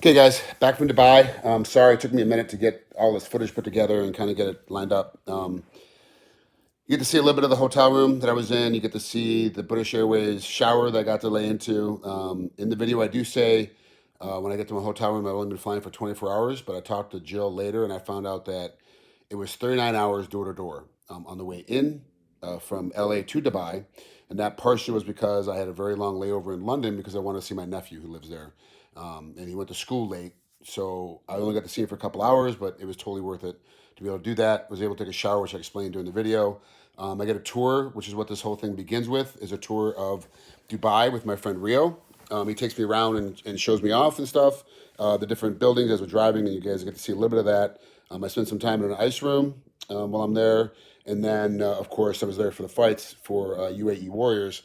Okay, guys, back from Dubai. Sorry, it took me a minute to get all this footage put together and kind of get it lined up. You get to see a little bit of the hotel room that I was in. You get to see the British Airways shower that I got to lay into. In the video, I do say when I get to my hotel room, I've only been flying for 24 hours, but I talked to Jill later and I found out that it was 39 hours door to door on the way in from LA to Dubai. And that partially was because I had a very long layover in London because I wanted to see my nephew who lives there. And he went to school late. So I only got to see him for a couple hours, but it was totally worth it to be able to do that. Was able to take a shower, which I explained during the video. I get a tour, which is what this whole thing begins with, is a tour of Dubai with my friend Rio. He takes me around and shows me off and stuff, the different buildings as we're driving, and you guys get to see a little bit of that. I spent some time in an ice room while I'm there. And then, of course, I was there for the fights for UAE Warriors,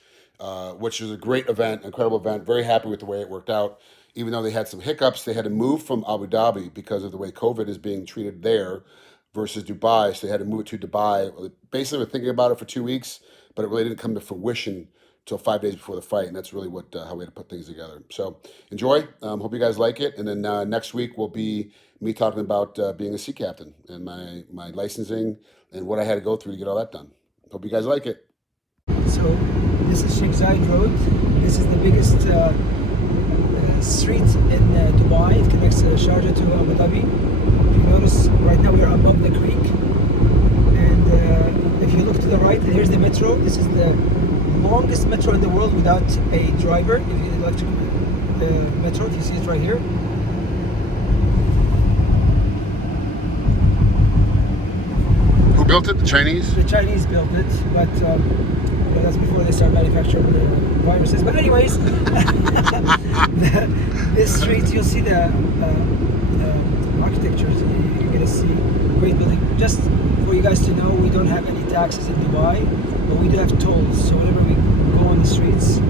which is a great event, incredible event. Very happy with the way it worked out. Even though they had some hiccups, they had to move from Abu Dhabi because of the way COVID is being treated there versus Dubai. So they had to move it to Dubai. Basically, we're thinking about it for 2 weeks, but it really didn't come to fruition until 5 days before the fight, and that's really what how we had to put things together. So enjoy. Hope you guys like it. And then next week will be me talking about being a sea captain and my licensing and what I had to go through to get all that done. Hope you guys like it. So this is Sheikh Zayed Road. This is the biggest street in Dubai. It connects Sharjah to Abu Dhabi. If you notice, right now we are above the creek, and if you look to the right, here's the metro. This is the longest metro in the world without a driver. If you electric metro, if you see it right here. Who built it? The Chinese? The Chinese built it, but that's before they start manufacturing the viruses. But anyways, this street, you'll see the architecture. You're gonna see great building. Just for you guys to know, we don't have any taxes in Dubai, but we do have tolls. So whenever we go on the streets, the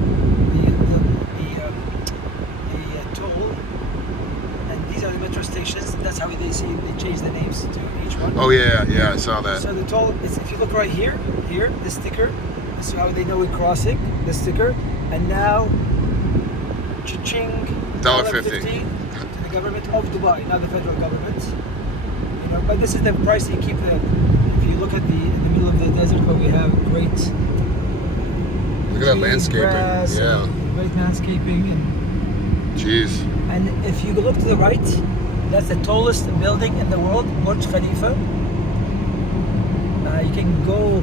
toll, and these are the metro stations. That's how they change the names to each one. Oh yeah, I saw that. So the toll is, if you look right here, the sticker. This is how they know we're crossing, the sticker. And now, cha-ching, $1.50 to the government of Dubai, not the federal government. You know, but this is the price you keep. If you look at in the middle of the desert, where we have great. Look at that landscaping. Grass, Yeah. Great landscaping and. Jeez. And if you look to the right, that's the tallest building in the world, Burj Khalifa. You can go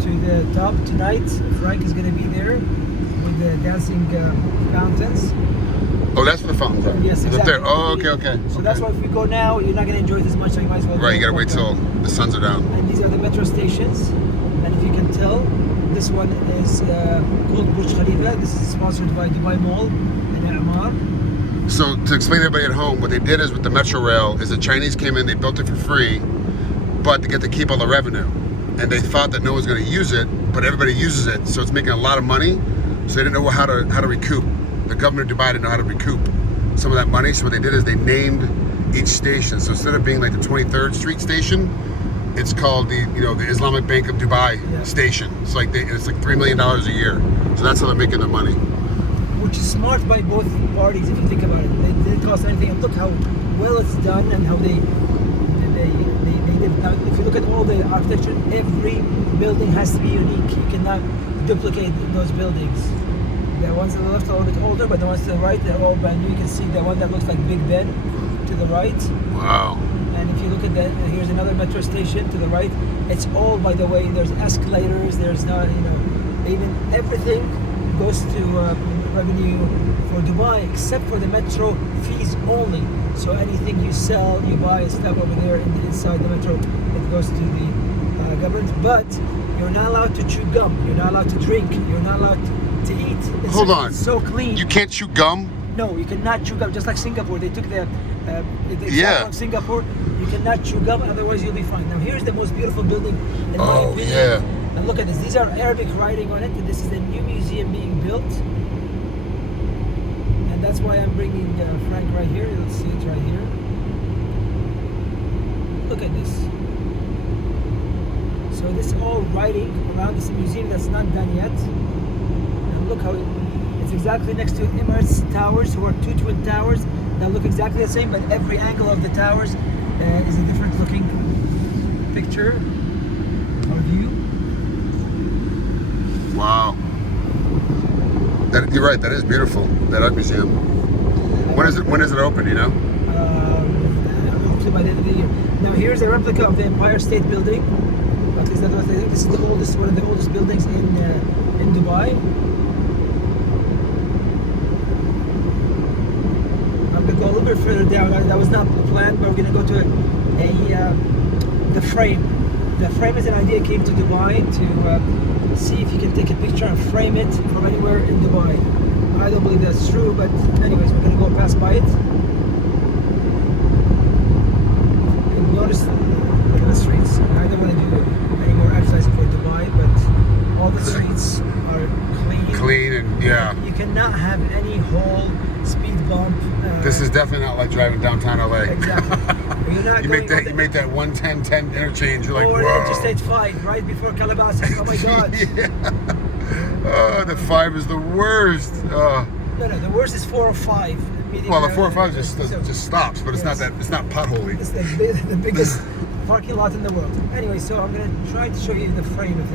to the top tonight. Frank is going to be there with the dancing fountains. Oh, that's for the fountain, right? Yes, exactly. Up there. Oh, okay. So that's why if we go now, you're not going to enjoy it as much, so you might as well. Right, you gotta wait till the suns are down. And these are the metro stations. And if you can tell, this one is called Burj Khalifa. This is sponsored by Dubai Mall and Emaar. So to explain to everybody at home, what they did is with the Metro Rail is the Chinese came in, they built it for free, but to get to keep all the revenue. And they thought that no one's going to use it, but everybody uses it, so it's making a lot of money. So they didn't know how to recoup. The government of Dubai didn't know how to recoup some of that money. So what they did is they named each station. So instead of being like the 23rd Street station, it's called the Islamic Bank of Dubai station. It's like $3 million a year. So that's how they're making their money. Which is smart by both parties if you think about it. They didn't cost anything, and look how well it's done and how they did. Now, if you look at all the architecture, every building has to be unique. You cannot duplicate those buildings. The ones on the left are a little bit older, but the ones to the right, they're all brand new. You can see the one that looks like Big Ben to the right. Wow. And if you look at that, here's another metro station to the right. It's all, by the way, there's escalators, there's not, even everything goes to revenue for Dubai, except for the metro fees only. So anything you sell, you buy a stuff over there inside the metro, it goes to the government. But you're not allowed to chew gum. You're not allowed to drink. You're not allowed to eat. Hold on. It's so clean. You can't chew gum? No, you cannot chew gum. Just like Singapore, they took the Yeah. of Singapore. You cannot chew gum, otherwise you'll be fine. Now here's the most beautiful building in my Oh, opinion. yeah. And look at this. These are Arabic writing on it, and this is the new museum being built. And that's why I'm bringing Frank right here. You'll see it right here. Look at this. So this is all writing around this museum that's not done yet. And look how it's exactly next to Emirates Towers, who are two twin twin towers that look exactly the same, but every angle of the towers is a different looking picture or view. Wow. You're right. That is beautiful. That art museum. When is it open? Do you know? Hopefully by the end of the year. Now here's a replica of the Empire State Building. At least I think this is the oldest, one of the oldest buildings in Dubai. I'm gonna go a little bit further down. That was not planned, but we're gonna go to the frame. The frame is an idea came to Dubai to see if you can take a picture and frame it from anywhere in Dubai. I don't believe that's true, but anyways, we're gonna go pass by it. And notice look at the streets. I don't want to do any more advertising for Dubai, but all the streets are clean. Clean and yeah. You cannot have any whole speed bump. This is definitely not like driving downtown LA. Exactly. You're not you make that 110-10 interchange. You're like, or whoa. Interstate 5 right before Calabasas. Oh my God. Yeah. Oh, the 5 is the worst. No, the worst is 4 or 5. Well, the 4 or 5 just stops, but it's not that. It's not potholy. It's the biggest parking lot in the world. Anyway, so I'm gonna try to show you the frame. If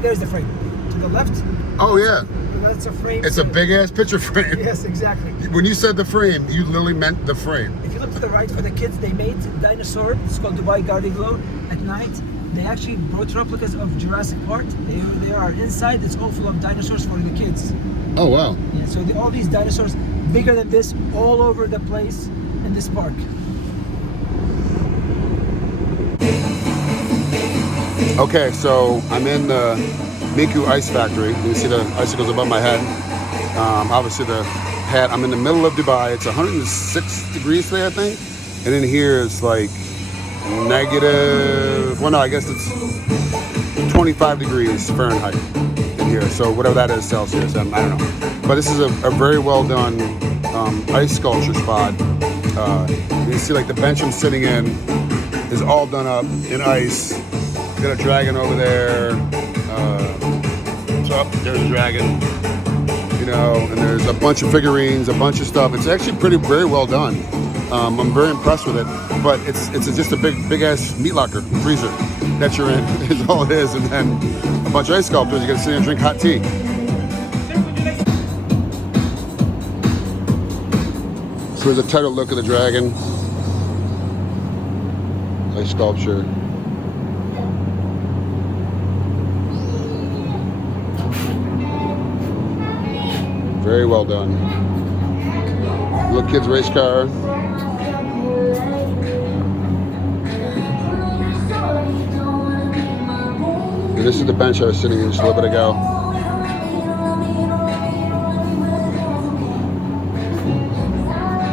there's the frame to the left. Oh yeah. That's a frame. It's a big ass picture frame. Yes, exactly. When you said the frame, you literally meant the frame. If you look to the right for the kids, they made dinosaur. It's called Dubai Garden Glow. At night, they actually brought replicas of Jurassic Park. They are inside. It's all full of dinosaurs for the kids. Oh wow. Yeah. So all these dinosaurs, bigger than this, all over the place in this park. Okay, so I'm in the Miku Ice Factory. You can see the icicles above my head. Obviously the hat, I'm in the middle of Dubai. It's 106 degrees today, I think. And in here it's like negative, well no, I guess it's 25 degrees Fahrenheit in here. So whatever that is Celsius, I don't know. But this is a very well done ice sculpture spot. You can see like the bench I'm sitting in is all done up in ice. Got a dragon over there. So there's a dragon. You know, and there's a bunch of figurines, a bunch of stuff. It's actually very well done. I'm very impressed with it. But it's just a big ass meat locker, freezer that you're in is all it is, and then a bunch of ice sculptures. You get to sit and drink hot tea. So here's a tighter look at the dragon. Ice sculpture. Very well done. Little kid's race car. And this is the bench I was sitting in just a little bit ago.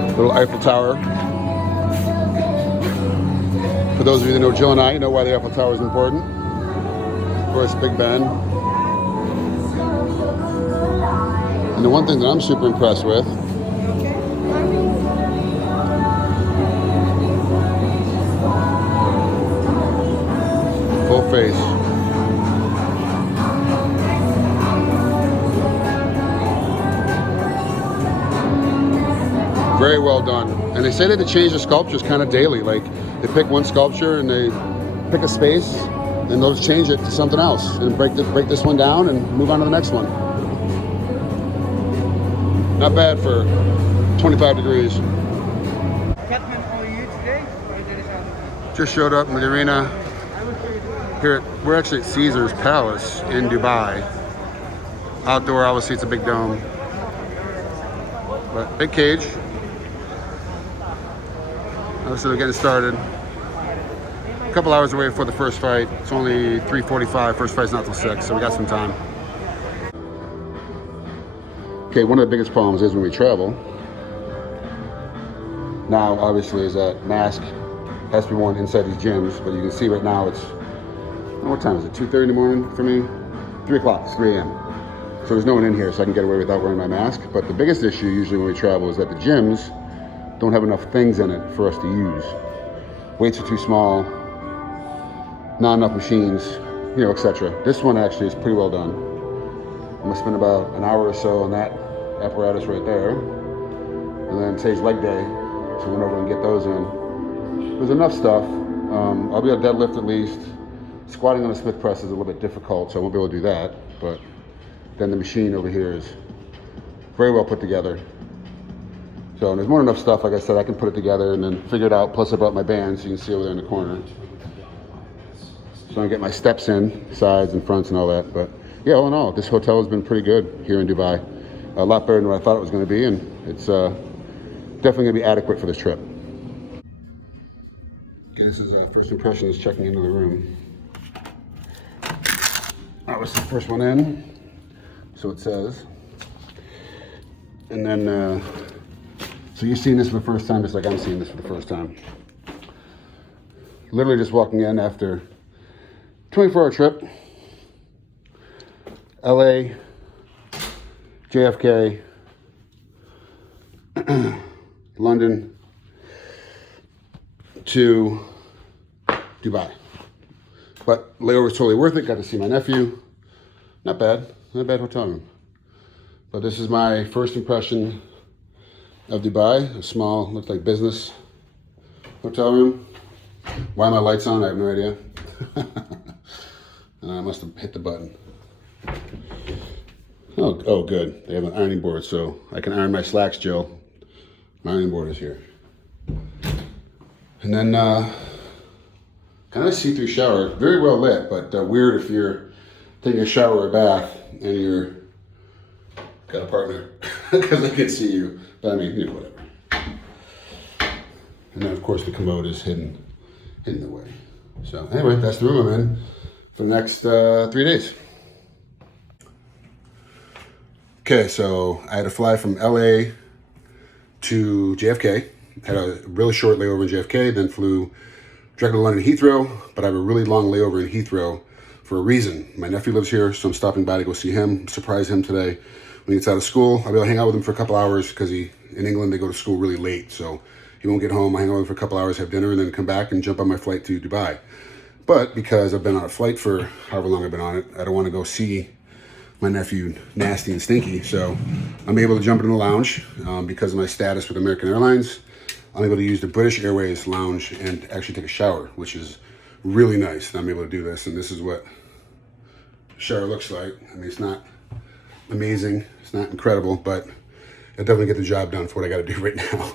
Little Eiffel Tower. For those of you that know Jill and I, you know why the Eiffel Tower is important. Of course, Big Ben. And the one thing that I'm super impressed with full face. Very well done. And they say that they change the sculptures kind of daily. Like they pick one sculpture and they pick a space and they'll just change it to something else and break this one down and move on to the next one. Not bad for 25 degrees. Just showed up in the arena. We're actually at Caesar's Palace in Dubai. Outdoor, obviously it's a big dome. But big cage. Obviously they're getting started. A couple hours away for the first fight. It's only 3:45. First fight's not till 6, so we got some time. Okay, one of the biggest problems is when we travel. Now, obviously, is that mask has to be worn inside these gyms, but you can see right now it's, what time is it? 2:30 in the morning for me? 3 o'clock, it's 3 a.m. So there's no one in here, so I can get away without wearing my mask. But the biggest issue usually when we travel is that the gyms don't have enough things in it for us to use. Weights are too small, not enough machines, you know, etc. This one actually is pretty well done. I'm gonna spend about an hour or so on that apparatus right there. And then today's leg day, so I went over and get those in. There's enough stuff. I'll be able to deadlift at least. Squatting on a Smith press is a little bit difficult, so I won't be able to do that. But then the machine over here is very well put together. So there's more than enough stuff, like I said, I can put it together and then figure it out. Plus I brought my bands, you can see over there in the corner. So I get my steps in, sides and fronts and all that. But yeah, all in all, this hotel has been pretty good here in Dubai. A lot better than what I thought it was going to be, and it's definitely going to be adequate for this trip. Okay, this is first impression is checking into the room. All right, this is the first one in, so it says. And then, so you're seeing this for the first time, just like I'm seeing this for the first time. Literally just walking in after 24-hour trip. LA, JFK, London to Dubai. But layover was totally worth it. Got to see my nephew. Not bad hotel room. But this is my first impression of Dubai. A small, looks like business hotel room. Why are my lights on? I have no idea. I must have hit the button. Oh, good. They have an ironing board, so I can iron my slacks, Jill. My ironing board is here. And then, kind of a see-through shower. Very well lit, but weird if you're taking a shower or a bath and you're got a partner, because I can see you. But I mean, you know, whatever. And then, of course, the commode is hidden away. So anyway, that's the room I'm in for the next 3 days. Okay, so I had to fly from LA to JFK. Had a really short layover in JFK, then flew directly to London Heathrow, but I have a really long layover in Heathrow for a reason. My nephew lives here, so I'm stopping by to go see him, surprise him today when he gets out of school. I'll be able to hang out with him for a couple hours because in England, they go to school really late, so he won't get home. I hang out with him for a couple hours, have dinner, and then come back and jump on my flight to Dubai. But because I've been on a flight for however long I've been on it, I don't want to go see my nephew nasty and stinky. So I'm able to jump in the lounge because of my status with American Airlines. I'm able to use the British Airways lounge and actually take a shower, which is really nice that I'm able to do this. And this is what the shower looks like. I mean, it's not amazing. It's not incredible, but I definitely get the job done for what I got to do right now.